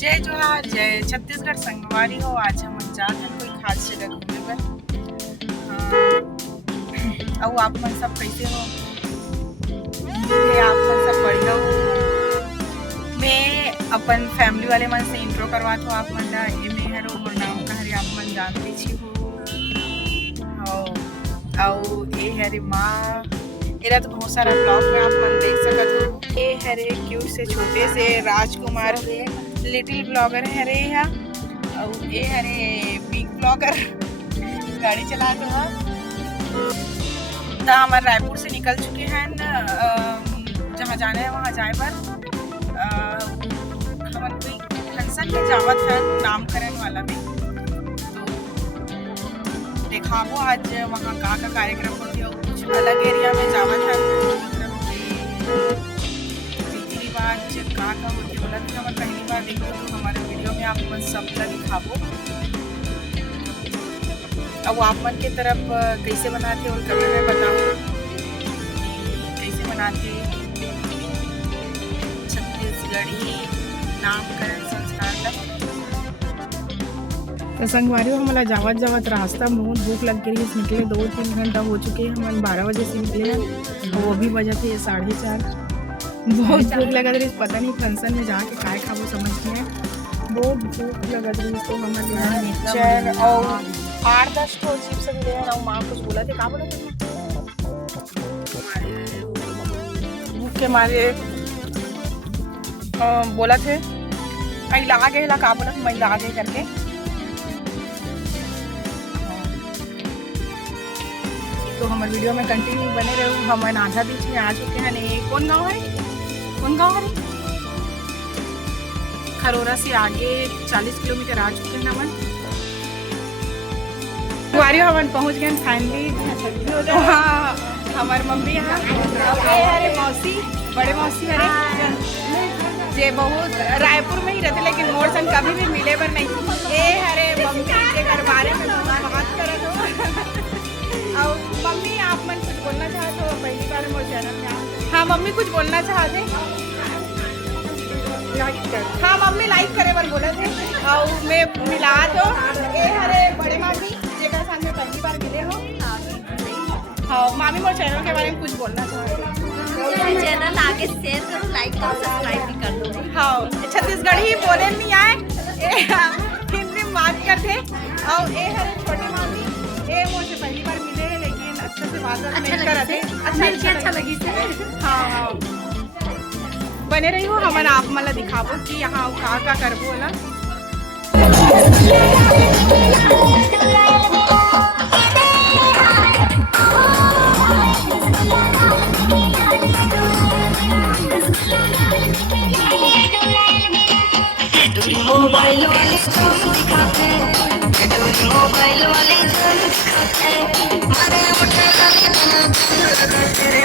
जय जोहार, जय छत्तीसगढ़ संगवारी हो। आज हम जात हैं कोई खास जगह घूमे बर। और आप मन सब कैसे हो? आप मन सब बढ़िया हो। मैं अपन फैमिली वाले मन से इंट्रो करवात हो आप मन ला। ये मैं हरो मोर नाम का हरे आप मन जानते छी हो। और ये हरे माँ एरा तो बहुत सारा ब्लॉग में आप मन देख सकत हो। ये हरे क्यूट से छोटे से राजकुमार लिटिल ब्लॉगर हरे है। और ये हरे बिग ब्लॉगर गाड़ी चलाते हो। तो हमारे रायपुर से निकल चुके हैं, जहाँ जाना है वहाँ जाए पर हमारे कोई फंक्शन में जावत है नामकरण वाला में। तो दिखाओ आज वहाँ का कार्यक्रम होती है। कुछ अलग एरिया में जावत है, रीति रिवाज का होती है। बोला हमारे पहली बार देखो तो हमारे वीडियो में आप मन सबका दिखाबो। अब आप मन के तरफ कैसे बनाते और कमेंट में बताओ कैसे बनाते छत्तीसगढ़ी नामकरण संस्कार। तो संगवारी हमारा जावत जावत रास्ता बहुत भूख लग गई। निकले 2-3 घंटा हो चुके हैं। हम 12 बजे से निकले हैं, वो भी बजा थे 4:30। बहुत भूख लगा रही, पता नहीं फंक्शन में जाके काय खाबो समझ में बहुत भूख लगा रही। तो हमारे मिक्सचर और 8-10 ठो चिप्स मिले हैं। और माँ कुछ बोला थे, का बोला थे भूख के मारे बोला थे महिला आ गए, का बोला महिला आ गए करके। तो हमारे वीडियो में कंटिन्यू बने रहो। हम आधा बीच में आ चुके हैं। कौन गांव है? कौन गांव है? खरोरा से आगे 40 किलोमीटर आ चुके हैं हमन। हमन पहुंच गए फाइनली। हाँ हमारे मम्मी यहाँ हरे मौसी, बड़े मौसी हरे जे बहुत रायपुर में ही रहते, लेकिन मोर संग कभी भी मिले पर नहीं। ये हरे मम्मी के घर बारे में बात करत हो। और मम्मी आप मन कुछ बोलना चाहते हो? पहली बार मोर चैनल में। हाँ मम्मी कुछ बोलना चाहते? हाँ मम्मी लाइक करे बर बोला थे। और मैं मिला दो ये हरे बड़े मामी जेकर साथ में पहली बार मिले हो। हाँ मामी मोर चैनल के बारे में कुछ बोलना चाहते? चैनल आगे शेयर करो, लाइक करो, सब्सक्राइब भी कर दो। हाँ छत्तीसगढ़ी बोले नहीं आए, हिंदी में बात करते। और ये हरे छोटे मामी ये मुझे पहली बार मिले हैं, लेकिन अच्छे से बात नहीं करते। अच्छा लगी से। हाँ बने रही हो। हम आप मला दिखाबो कि यहाँ का करबो ना। मोबाइल वाले दिखाते मोबाइल वाले तेरे